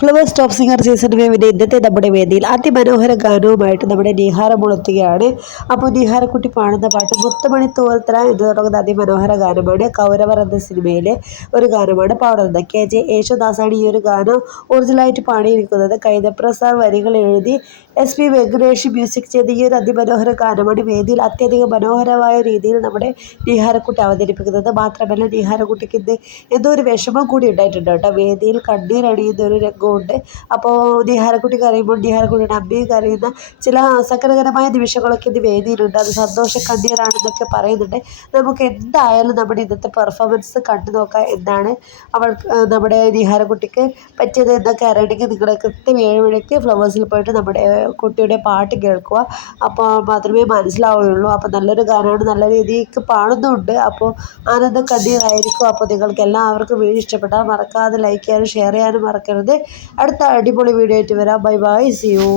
Flowers top singer season 5 ഇന്നത്തെ നമ്മുടെ വേദിയിൽ അതിമനോഹര ഗാനവുമായിട്ട് നമ്മുടെ നിഹാര മുളെത്തുകയാണ്. അപ്പോൾ നിഹാരക്കുട്ടി പാടുന്ന പാട്ട് മുത്തുമണി തോൽത്തറ എന്ന് തുടങ്ങുന്ന അതിമനോഹര ഗാനമാണ്. കൗരവർ എന്ന സിനിമയിലെ ഒരു ഗാനമാണ് പാടുന്നത്. KJ യേശുദാസാണ് ഈ ഒരു ഗാനം ഒറിജിനലായിട്ട് പാടിയിരിക്കുന്നത്. കൈതപ്രസാദ് വരികൾ എഴുതി SP വെങ്കടേഷ് മ്യൂസിക് ചെയ്ത ഈ ഒരു അതിമനോഹര ഗാനമാണ് വേദിയിൽ അത്യധികം മനോഹരമായ രീതിയിൽ നമ്മുടെ നിഹാരക്കുട്ടി അവതരിപ്പിക്കുന്നത്. മാത്രമല്ല നിഹാരക്കുട്ടിക്ക് ഇന്ന് എന്തോ ഒരു വിഷമം കൂടി ഉണ്ടായിട്ടുണ്ട് കേട്ടോ. വേദിയിൽ കണ്ണീരണിയുന്ന ഒരു രംഗമുണ്ട്. അപ്പോൾ നിഹാരക്കുട്ടി കരയുമ്പോൾ നിഹാരക്കുട്ടിയുടെ അമ്മയും കരയുന്ന ചില സങ്കടകരമായ നിമിഷങ്ങളൊക്കെ ഇന്ന് വേദിയിലുണ്ട്. അത് സന്തോഷ കണ്ണീരാണെന്നൊക്കെ പറയുന്നുണ്ട്. നമുക്ക് എന്തായാലും നമ്മുടെ ഇന്നത്തെ പെർഫോമൻസ് കണ്ടു നോക്കാം എന്താണ് നമ്മുടെ നിഹാരക്കുട്ടിക്ക് പറ്റിയത് എന്നൊക്കെ അറിയണമെങ്കിൽ നിങ്ങൾ കൃത്യം 7 മണിക്ക് ഫ്ലവേഴ്സിൽ പോയിട്ട് നമ്മുടെ കുട്ടിയുടെ പാട്ട് കേൾക്കുക. അപ്പോൾ മാത്രമേ മനസ്സിലാവുകയുള്ളൂ. അപ്പോൾ നല്ലൊരു ഗാനമാണ്, നല്ല രീതിക്ക് പാടുന്നുണ്ട്. അപ്പോൾ ആനന്ദ കണ്ണീരായിരിക്കും. അപ്പോൾ നിങ്ങൾക്ക് എല്ലാവർക്കും വീഡിയോ ഇഷ്ടപ്പെട്ടാൽ മറക്കാതെ ലൈക്ക് ചെയ്യാനും ഷെയർ ചെയ്യാനും മറക്കരുത്. അടുത്ത അടിപൊളി വീഡിയോ ആയിട്ട് വരാം. Bye bye, see U.